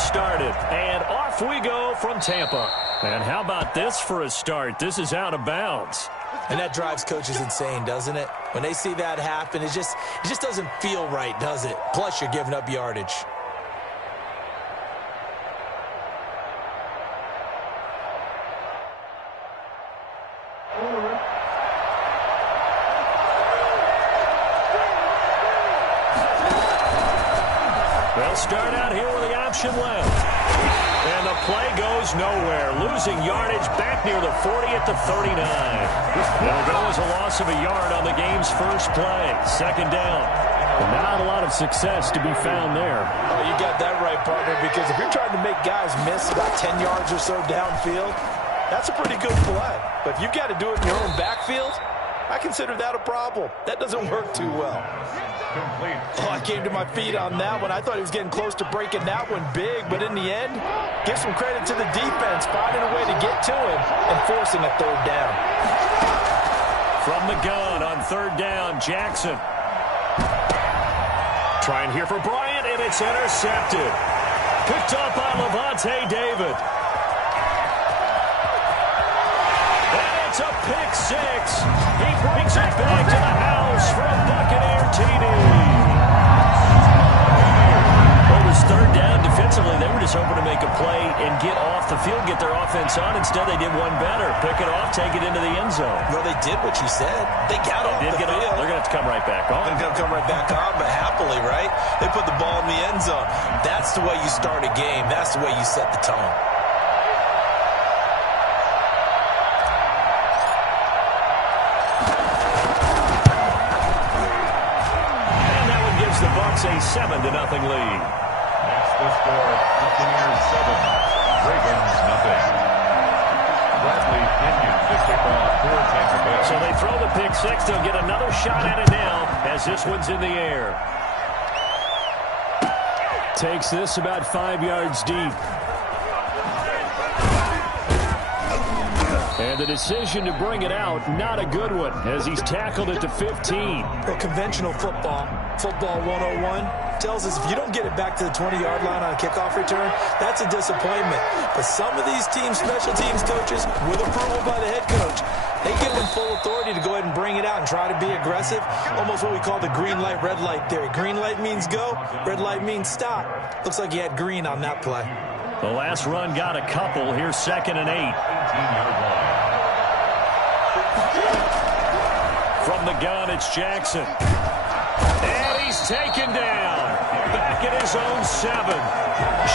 started, and off we go from Tampa. And how about this for a start? This is out of bounds. And that drives coaches insane, doesn't it? When they see that happen, it just doesn't feel right, does it? Plus, you're giving up yardage. They'll start out here with the option left. And the play goes nowhere. Losing yardage back near the 40 at the 39. It'll go as a loss of a yard on the game's first play. Second down. Not a lot of success to be found there. Oh, you got that right, partner, because if you're trying to make guys miss about 10 yards or so downfield, that's a pretty good play. But if you've got to do it in your own backfield, I consider that a problem. That doesn't work too well. Oh, I came to my feet on that one. I thought he was getting close to breaking that one big, but in the end, give some credit to the defense, finding a way to get to him and forcing a third down. From the gun on third down, Jackson. Trying here for Bryant, and it's intercepted. Picked up by Lavonte David. And it's a pick six. He brings it back to the house for a Buccaneer TD. Well, it was third down. Defensively, they were just hoping to make a play and get off the field, get their offense on. Instead, they did one better. Pick it off, take it into the end zone. Well, they did what you said. They got off the field. They're going to have to come right back on. They're going to come right back on, but happily, right? They put the ball in the end zone. That's the way you start a game. That's the way you set the tone. The Bucs a 7-0 lead. That's the score. Buccaneers 7, Ravens 0. Bradley Pinion to kick off for Tampa Bay. So they throw the pick six. They'll get another shot at it now as this one's in the air. Takes this about 5 yards deep. And the decision to bring it out, not a good one, as he's tackled at the 15. Well, conventional football 101, tells us if you don't get it back to the 20-yard line on a kickoff return, that's a disappointment. But some of these teams, special teams coaches, with approval by the head coach, they give them full authority to go ahead and bring it out and try to be aggressive. Almost what we call the green light, red light theory. Green light means go, red light means stop. Looks like you had green on that play. The last run got a couple. Here's 2nd and 8. 18-yard line. From the gun, it's Jackson. And he's taken down. Back at his own 7.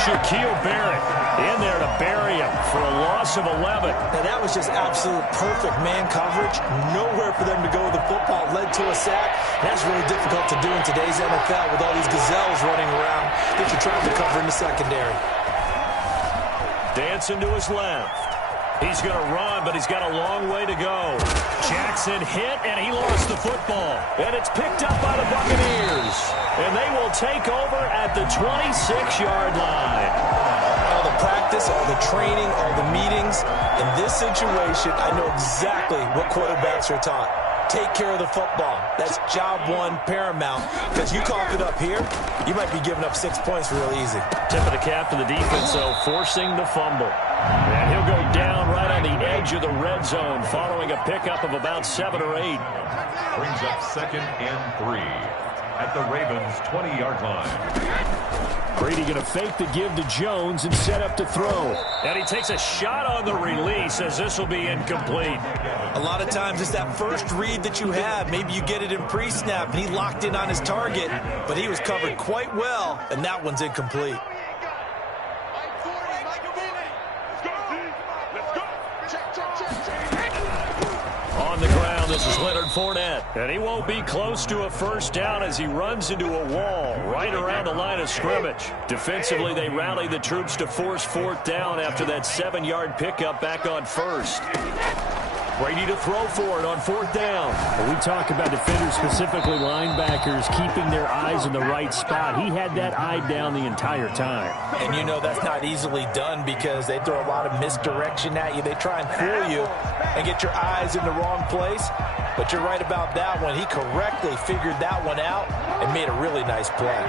Shaquille Barrett in there to bury him for a loss of 11. Now, that was just absolute perfect man coverage. Nowhere for them to go with the football. Led to a sack. That's really difficult to do in today's NFL with all these gazelles running around that you're trying to cover in the secondary. Dancing to his left. He's going to run, but he's got a long way to go. Jackson hit, and he lost the football. And it's picked up by the Buccaneers. And they will take over at the 26-yard line. All the practice, all the training, all the meetings. In this situation, I know exactly what quarterbacks are taught. Take care of the football. That's job one, paramount. Because you cough it up here, you might be giving up 6 points real easy. Tip of the cap to the defense, though, forcing the fumble. And he'll go down right on the edge of the red zone following a pickup of about 7 or 8. Brings up 2nd and 3 at the Ravens' 20-yard line. Brady going to fake the give to Jones and set up to throw. And he takes a shot on the release as this will be incomplete. A lot of times it's that first read that you have. Maybe you get it in pre-snap and he locked in on his target, but he was covered quite well, and that one's incomplete. On the ground, this is Leonard Fournette. And he won't be close to a first down as he runs into a wall right around the line of scrimmage. Defensively, they rally the troops to force 4th down after that 7-yard pickup back on 1st. Brady to throw for it on 4th down. When we talk about defenders, specifically linebackers, keeping their eyes in the right spot. He had that eye down the entire time. And you know that's not easily done because they throw a lot of misdirection at you. They try and fool you and get your eyes in the wrong place. But you're right about that one. He correctly figured that one out and made a really nice play.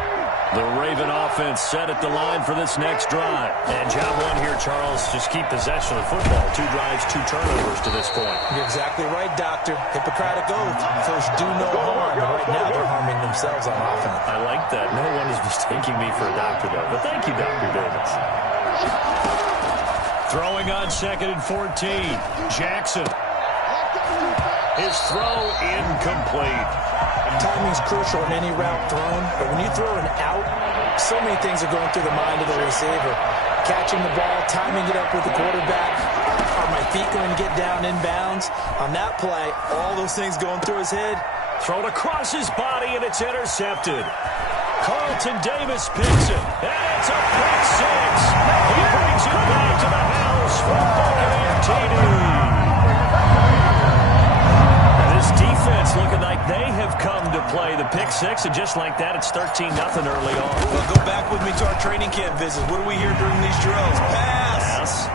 The Raven offense set at the line for this next drive. And job one here, Charles, just keep possession of the football. 2 drives, 2 turnovers to this point. You're exactly right, Doctor. Hippocratic oath. First, do no harm. And right now, they're harming themselves on offense. I like that. No one is mistaking me for a doctor, though. But thank you, Dr. Davis. Throwing on 2nd and 14. Jackson. His throw incomplete. Timing's crucial in any route thrown, but when you throw an out, so many things are going through the mind of the receiver. Catching the ball, timing it up with the quarterback. Are my feet going to get down in bounds? On that play, all those things going through his head. Thrown across his body, and it's intercepted. Carlton Davis picks it, and it's a pick 6. He brings it back to the house for Buccaneer TD. This defense looking like they have come to play. The pick 6, and just like that, it's 13-0 early on. Well, go back with me to our training camp visits. What do we hear during these drills? Pass.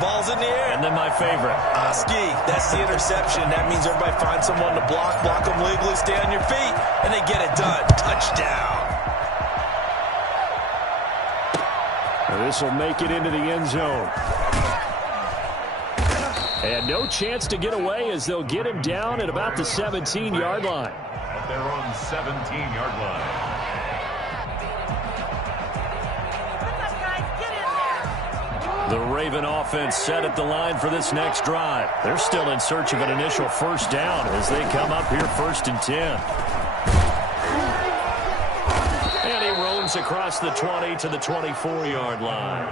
Ball's in the air. And then my favorite. Ski, that's the interception. That means everybody finds someone to block them legally, stay on your feet, and they get it done. Touchdown. This will make it into the end zone. And no chance to get away as they'll get him down at about the 17-yard line. At their own 17-yard line. The Raven offense set at the line for this next drive. They're still in search of an initial first down as they come up here 1st and 10. And he roams across the 20 to the 24-yard line.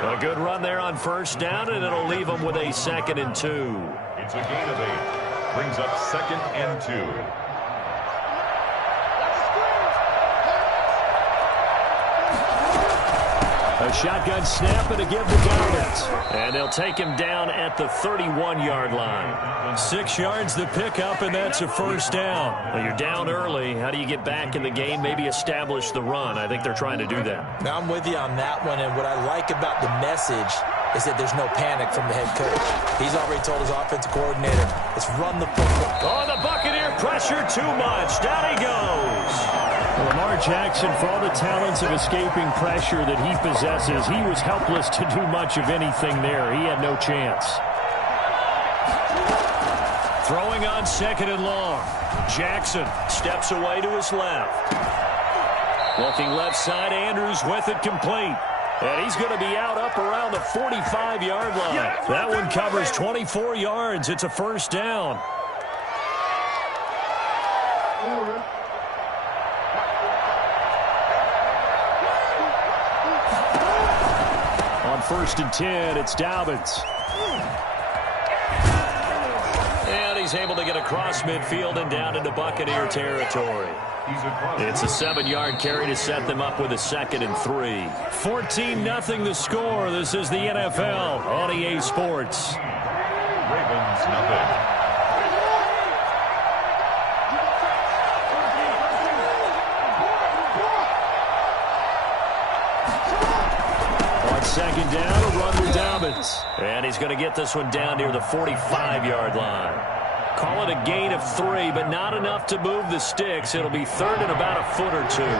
A good run there on first down, and it'll leave them with a 2nd and 2. It's a gain of 8. Brings up 2nd and 2. A shotgun snap and a give to Dobbins. And they'll take him down at the 31-yard line. 6 yards the pickup, and that's a first down. Well, you're down early. How do you get back in the game, maybe establish the run? I think they're trying to do that. Now, I'm with you on that one, and what I like about the message is that there's no panic from the head coach. He's already told his offensive coordinator, let's run the football. Oh, the Buccaneer pressure too much. Down he goes. Lamar Jackson, for all the talents of escaping pressure that he possesses, he was helpless to do much of anything there. He had no chance. Throwing on 2nd and long. Jackson steps away to his left. Looking left side, Andrews with it complete. And he's going to be out up around the 45-yard line. That one covers 24 yards. It's a first down. On 1st and 10, it's Dobbins. And he's able to get across midfield and down into Buccaneer territory. It's a 7-yard carry to set them up with a 2nd and 3. 14-0 the score. This is the NFL on EA Sports. Ravens, nothing. On 2nd down, a run with Dobbins. And he's going to get this one down near the 45-yard line. Call it a gain of 3, but not enough to move the sticks. It'll be 3rd and about a foot or 2. 3 inches.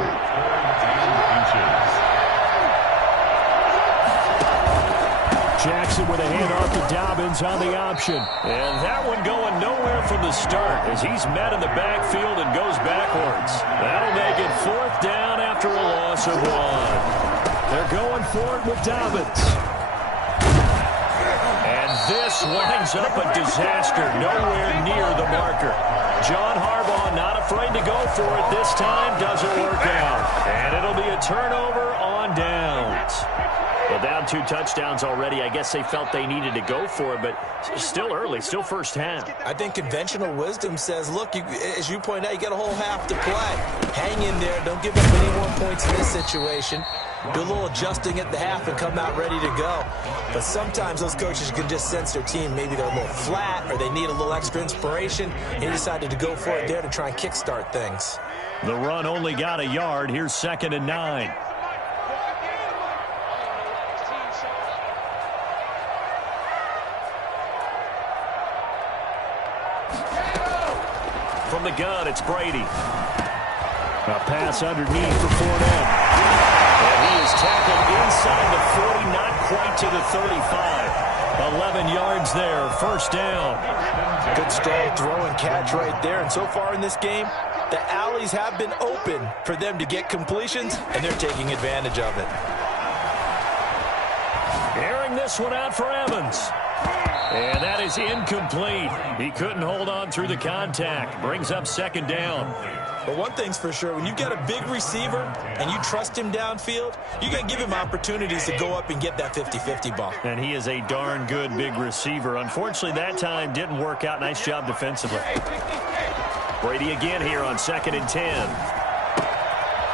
Jackson with a handoff to Dobbins on the option. And that one going nowhere from the start as he's met in the backfield and goes backwards. That'll make it 4th down after a loss of 1. They're going for it with Dobbins. And this winds up a disaster nowhere near the marker. John Harbaugh not afraid to go for it this time. Doesn't work out. And it'll be a turnover on downs. Well, down 2 touchdowns already. I guess they felt they needed to go for it, but still early, still first half. I think conventional wisdom says, look, as you point out, you got a whole half to play. Hang in there. Don't give up any more points in this situation. Do a little adjusting at the half and come out ready to go. But sometimes those coaches can just sense their team. Maybe they're a little flat or they need a little extra inspiration. He decided to go for it there to try and kickstart things. The run only got a yard. Here's 2nd and 9. From the gun, it's Brady. A pass underneath for Fournette. And he is tackled inside the 40, not quite to the 35. 11 yards there, first down. Good strong throw and catch right there. And so far in this game, the alleys have been open for them to get completions, and they're taking advantage of it. Airing this one out for Evans. And that is incomplete. He couldn't hold on through the contact. Brings up second down. But one thing's for sure, when you've got a big receiver and you trust him downfield, you're going to give him opportunities to go up and get that 50-50 ball. And he is a darn good big receiver. Unfortunately, that time didn't work out. Nice job defensively. Brady again here on 2nd and 10.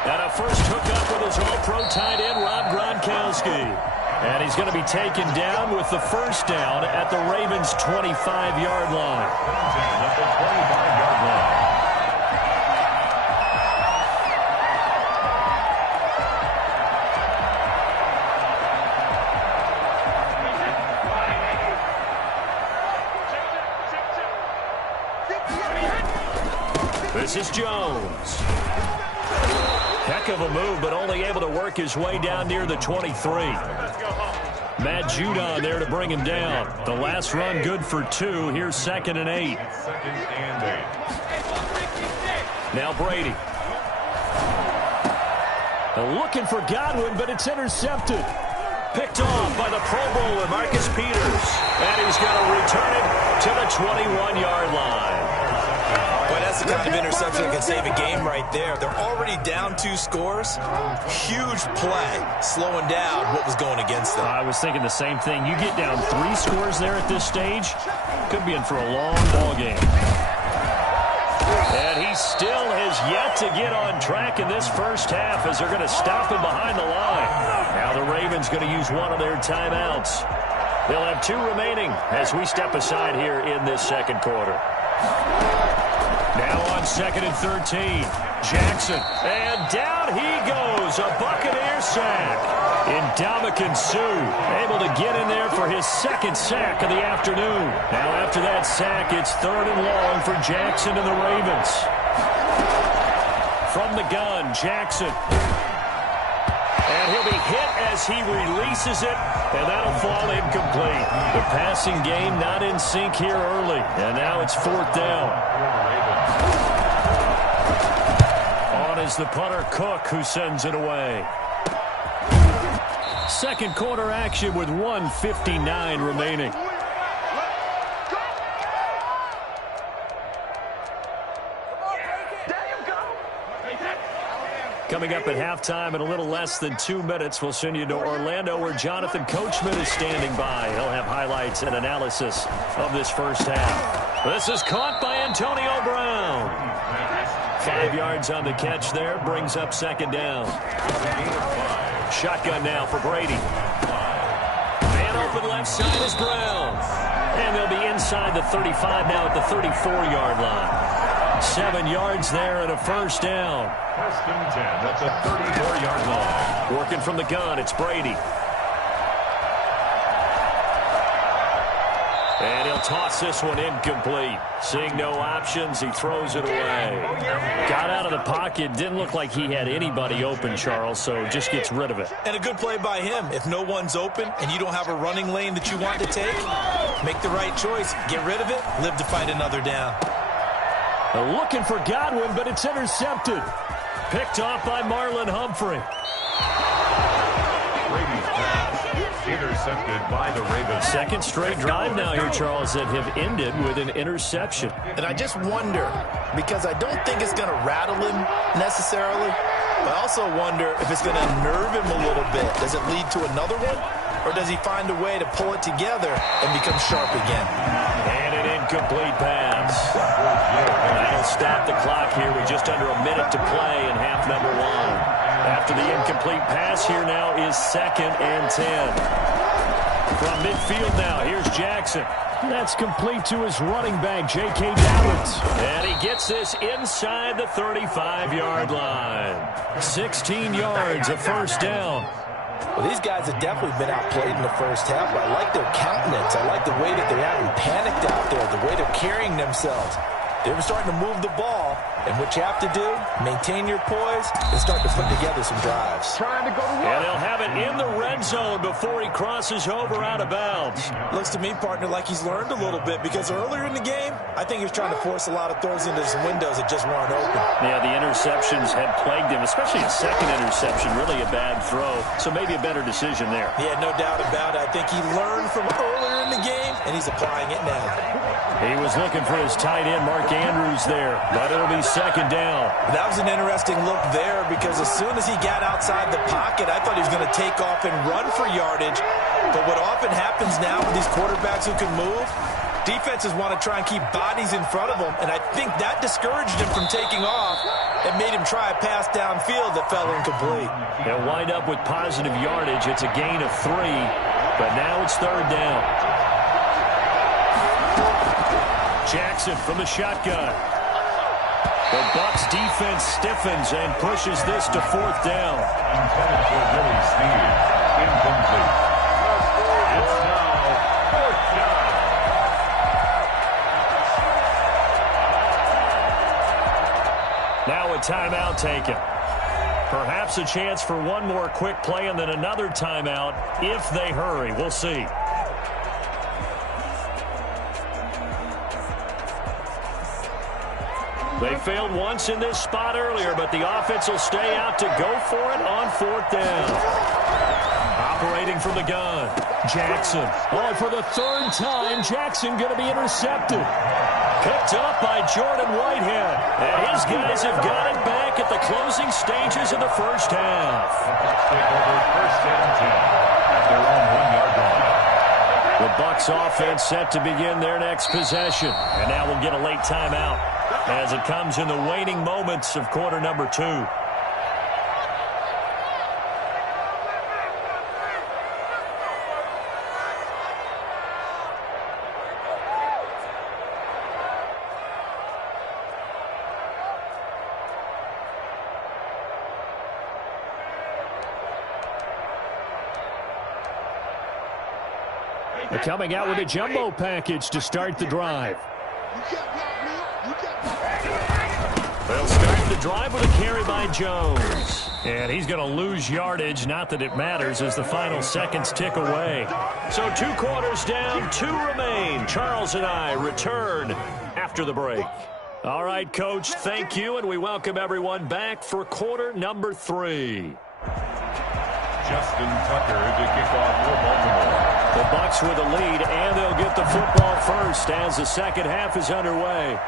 And a first hookup with his all-pro tight end, Rob Gronkowski. And he's going to be taken down with the first down at the Ravens' 25-yard line. At the 25-yard line. This is Jones. Heck of a move, but only able to work his way down near the 23. Matt Judon there to bring him down. The last run good for 2. Here's 2nd and 8. Now Brady. Looking for Godwin, but it's intercepted. Picked off by the Pro Bowler, Marcus Peters. And he's going to return it to the 21-yard line. Boy, that's the kind of interception that can save a game right there. They're already down 2 scores. Huge play, slowing down what was going against them. I was thinking the same thing. You get down 3 scores there at this stage, could be in for a long ball game. And he still has yet to get on track in this first half as they're going to stop him behind the line. Now the Ravens going to use one of their timeouts. They'll have 2 remaining as we step aside here in this second quarter. Now on 2nd and 13, Jackson, and down he goes, a Buccaneer sack. Ndamukong Suh able to get in there for his 2nd sack of the afternoon. Now after that sack, it's 3rd and long for Jackson and the Ravens. From the gun, Jackson. And he'll be hit as he releases it, and that'll fall incomplete. The passing game not in sync here early, and now it's 4th down. On is the punter, Cook, who sends it away. Second quarter action with 1:59 remaining. Coming up at halftime in a little less than 2 minutes, we'll send you to Orlando where Jonathan Coachman is standing by. He'll have highlights and analysis of this first half. This is caught by Antonio Brown. 5 yards on the catch there, brings up 2nd down. Shotgun now for Brady. Man open left side is Brown. And they'll be inside the 35 now at the 34-yard line. 7 yards there and a first down. First and 10 at the 34-yard line. Working from the gun, it's Brady. And he'll toss this one incomplete. Seeing no options, he throws it away. Got out of the pocket, didn't look like he had anybody open, Charles, so just gets rid of it. And a good play by him. If no one's open and you don't have a running lane that you want to take, make the right choice. Get rid of it, live to fight another down. Looking for Godwin, but it's intercepted. Picked off by Marlon Humphrey. Brady's pass intercepted by the Ravens. Second straight drive now here, Charles, that have ended with an interception. And I just wonder, because I don't think it's going to rattle him necessarily, but I also wonder if it's going to nerve him a little bit. Does it lead to another one? Or does he find a way to pull it together and become sharp again? And an incomplete pass. That'll stop the clock here with just under a minute to play in half number 1. After the incomplete pass, here now is 2nd and 10. From midfield now, here's Jackson. That's complete to his running back, J.K. Dobbins. And he gets this inside the 35-yard line. 16 yards, a first down. Well, these guys have definitely been outplayed in the first half, but I like their countenance. I like the way that they haven't panicked out there, the way they're carrying themselves. They were starting to move the ball, and what you have to do, maintain your poise and start to put together some drives. And they'll have it in the red zone before he crosses over out of bounds. Looks to me, partner, like he's learned a little bit because earlier in the game, I think he was trying to force a lot of throws into some windows that just weren't open. Yeah, the interceptions had plagued him, especially a second interception, really a bad throw. So maybe a better decision there. Yeah, no doubt about it. I think he learned from earlier in the game, and he's applying it now. He was looking for his tight end, Mark Andrews, there, but it'll be second down. That was an interesting look there because as soon as he got outside the pocket, I thought he was going to take off and run for yardage. But what often happens now with these quarterbacks who can move, defenses want to try and keep bodies in front of them, and I think that discouraged him from taking off and made him try a pass downfield that fell incomplete. They'll wind up with positive yardage. It's a gain of 3, but now it's third down. Jackson from the shotgun. The Bucs defense stiffens and pushes this to fourth down. Intended for Willie Snead. Incomplete. It's now fourth down. Now a timeout taken. Perhaps a chance for one more quick play and then another timeout if they hurry. We'll see. They failed once in this spot earlier, but the offense will stay out to go for it on fourth down. Operating from the gun, Jackson. Oh, for the third time, Jackson going to be intercepted. Picked up by Jordan Whitehead. And his guys have got it back at the closing stages of the first half. Take over first and 10 at their own 1-yard line. The Bucs offense set to begin their next possession. And now we'll get a late timeout as it comes in the waning moments of quarter number 2. They're coming out with a jumbo package to start the drive. They'll start the drive with a carry by Jones. And he's going to lose yardage. Not that it matters as the final seconds tick away. So 2 quarters down, 2 remain. Charles and I return after the break. All right, Coach, thank you, and we welcome everyone back for quarter number 3. Justin Tucker to kick off for Baltimore. The Bucs with a lead, and they'll get the football first as the second half is underway.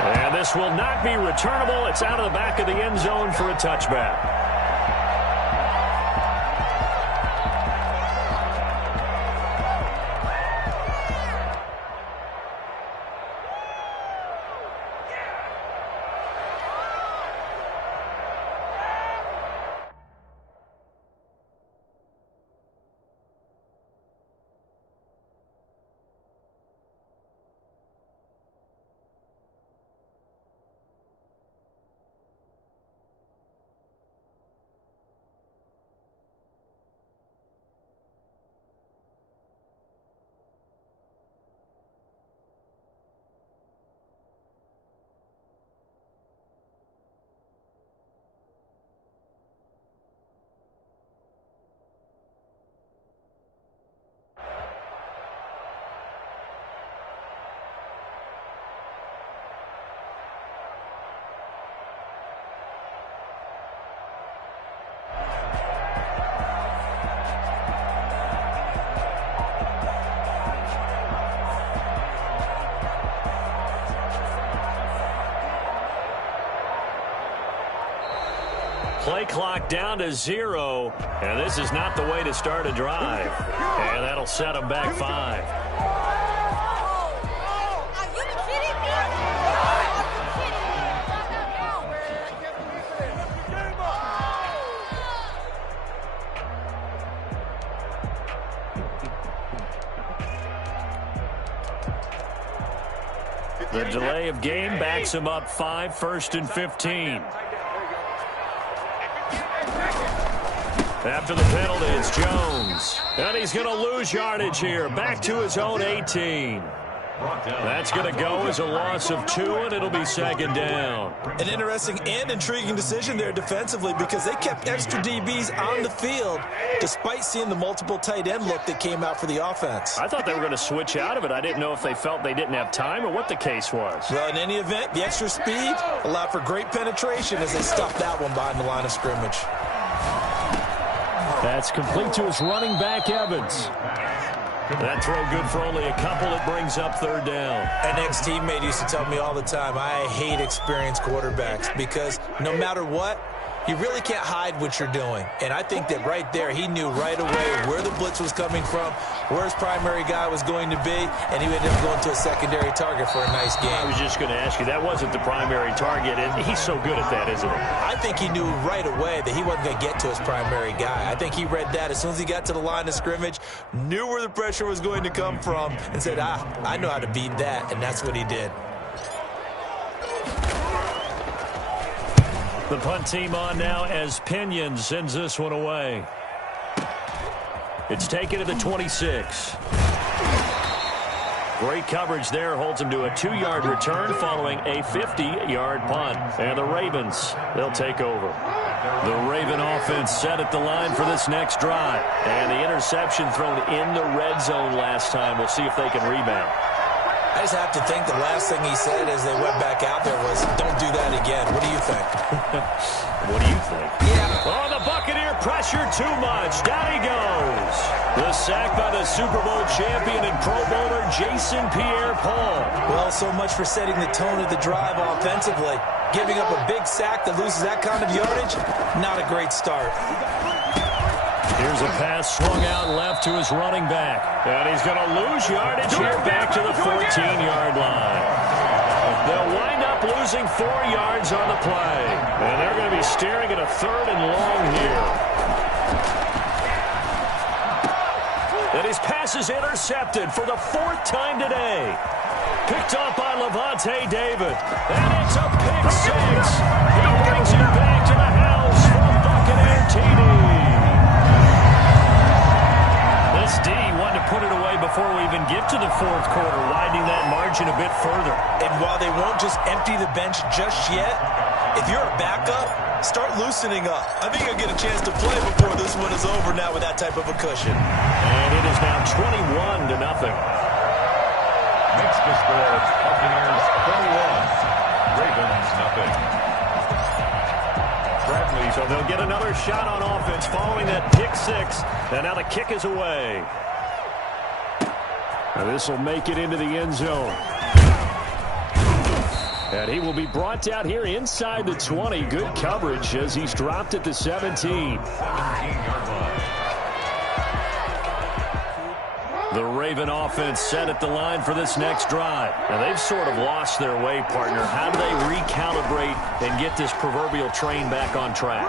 And this will not be returnable. It's out of the back of the end zone for a touchback. Play clock down to 0, and this is not the way to start a drive. And that'll set them back 5. Are you kidding me? The delay of game backs him up 5, 1st and 15. After the penalty, it's Jones. And he's going to lose yardage here. Back to his own 18. That's going to go as a loss of 2, and it'll be second down. An interesting and intriguing decision there defensively because they kept extra DBs on the field despite seeing the multiple tight end look that came out for the offense. I thought they were going to switch out of it. I didn't know if they felt they didn't have time or what the case was. Well, in any event, the extra speed allowed for great penetration as they stuffed that one behind the line of scrimmage. That's complete to his running back, Evans. That throw good for only a couple. It brings up third down. An ex-teammate used to tell me all the time, I hate experienced quarterbacks because no matter what, you really can't hide what you're doing. And I think that right there, he knew right away where the blitz was coming from, where his primary guy was going to be, and he ended up going to a secondary target for a nice game. I was just going to ask you, that wasn't the primary target, and he's so good at that, isn't he? I think he knew right away that he wasn't going to get to his primary guy. I think he read that as soon as he got to the line of scrimmage, knew where the pressure was going to come from, and said, I know how to beat that, and that's what he did. The punt team on now as Pinion sends this one away. It's taken to the 26. Great coverage there. Holds him to a 2-yard return following a 50-yard punt. And the Ravens, they'll take over. The Raven offense set at the line for this next drive. And the interception thrown in the red zone last time. We'll see if they can rebound. I just have to think the last thing he said as they went back out there was, don't do that again. What do you think? What do you think? Yeah. Oh, the Buccaneer pressure too much. Down he goes. The sack by the Super Bowl champion and Pro Bowler Jason Pierre-Paul. Well, so much for setting the tone of the drive offensively. Giving up a big sack that loses that kind of yardage, not a great start. Here's a pass swung out left to his running back. And he's going to lose yardage here back to the 14-yard line. They'll wind up losing 4 yards on the play. And they're going to be staring at a 3rd and long here. And his pass is intercepted for the 4th time today. Picked off by Lavonte David. And it's a pick 6. He brings it back to the house for a Buccaneer TD. This D wanted to put it away before we even get to the 4th quarter, widening that margin a bit further. And while they won't just empty the bench just yet, if you're a backup, start loosening up. I think you'll get a chance to play before this one is over now with that type of a cushion. And it is now 21-0. Makes the score Buccaneers 31, Ravens nothing. So they'll get another shot on offense following that pick 6. And now the kick is away. Now this will make it into the end zone. And he will be brought down here inside the 20. Good coverage as he's dropped at the 17. 17-yard line. The Raven offense set at the line for this next drive. Now, they've sort of lost their way, partner. How do they recalibrate and get this proverbial train back on track?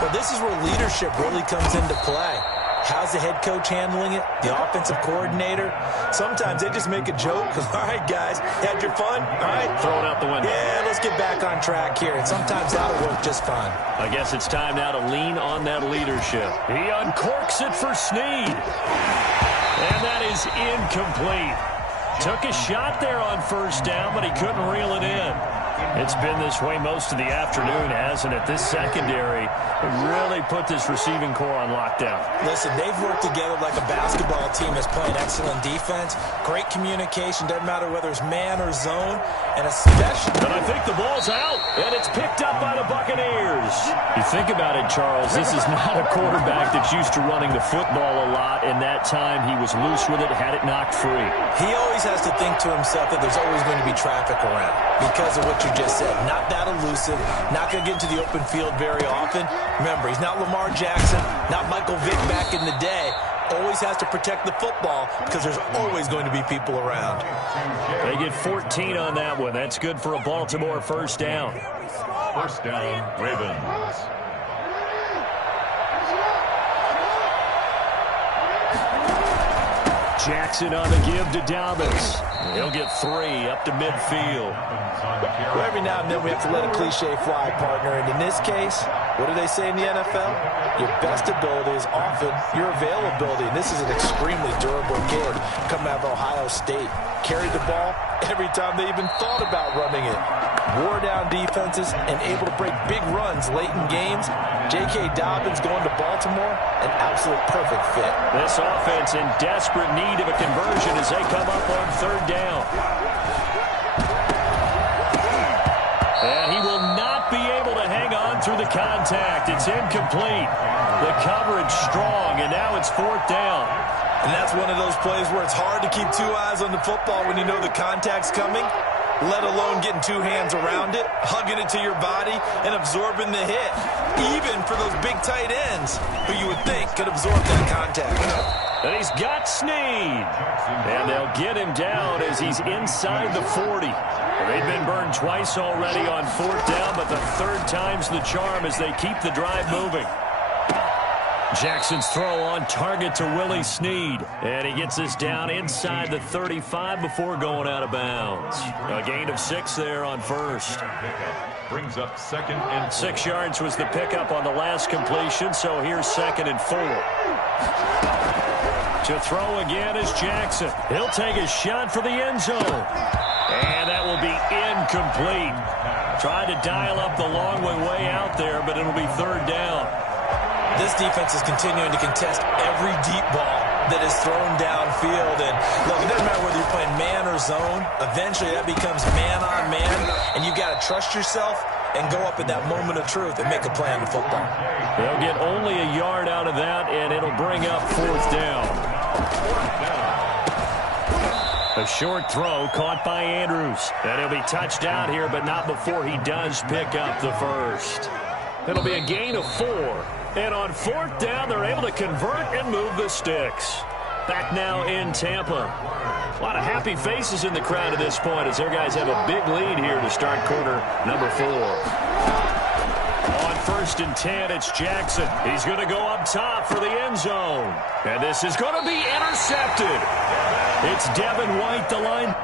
Well, this is where leadership really comes into play. How's the head coach handling it? The offensive coordinator? Sometimes they just make a joke. All right, guys, had your fun? All right. Throw it out the window. Yeah, let's get back on track here. And sometimes that'll work just fine. I guess it's time now to lean on that leadership. He uncorks it for Snead. And that is incomplete. Took a shot there on 1st down, but he couldn't reel it in. It's been this way most of the afternoon, hasn't it? This secondary really put this receiving core on lockdown. Listen, they've worked together like a basketball team that's playing excellent defense. Great communication, doesn't matter whether it's man or zone, and especially... But I think the ball's out, and it's picked up by the Buccaneers. You think about it, Charles, this is not a quarterback that's used to running the football a lot, and that time he was loose with it, had it knocked free. He always has to think to himself that there's always going to be traffic around because of what you just said. Not that elusive, not going to get into the open field very often. Remember, he's not Lamar Jackson, not Michael Vick back in the day. Always has to protect the football because there's always going to be people around. They get 14 on that one. That's good for a Baltimore 1st down. 1st down, Ravens. Jackson on the give to Dobbins. He'll get 3 up to midfield. Well, every now and then we have to let a cliche fly, partner. And in this case, What do they say in the NFL? Your best ability is often your availability. And this is an extremely durable kid coming out of Ohio State. Carried the ball every time they even thought about running it. Wore down defenses and able to break big runs late in games. J.K. Dobbins going to Baltimore, an absolute perfect fit. This offense in desperate need of a conversion as they come up on third down. And he will not be able to hang on through the contact. It's incomplete. The coverage strong, and now it's fourth down. And that's one of those plays where it's hard to keep two eyes on the football when you know the contact's coming, let alone getting two hands around it, hugging it to your body, and absorbing the hit, even for those big tight ends who you would think could absorb that contact. And he's got Snead. And they'll get him down as he's inside the 40. They've been burned twice already on fourth down, but the third time's the charm as they keep the drive moving. Jackson's throw on target to Willie Snead. And he gets us down inside the 35 before going out of bounds. A gain of 6 there on first. Brings up second and 6 yards was the pickup on the last completion, so here's second and 4. To throw again is Jackson. He'll take a shot for the end zone. And that will be incomplete. Tried to dial up the long way out there, but it'll be third down. This defense is continuing to contest every deep ball that is thrown downfield. And look, it doesn't matter whether you're playing man or zone. Eventually that becomes man on man, and you've got to trust yourself and go up at that moment of truth and make a play on the football. They'll get only a yard out of that, and it'll bring up fourth down. A short throw caught by Andrews. And he'll be touched out here, but not before he does pick up the first. It'll be a gain of 4. And on fourth down, they're able to convert and move the sticks. Back now in Tampa. A lot of happy faces in the crowd at this point as their guys have a big lead here to start quarter number 4. On first and 10, it's Jackson. He's going to go up top for the end zone. And this is going to be intercepted. It's Devin White, the line.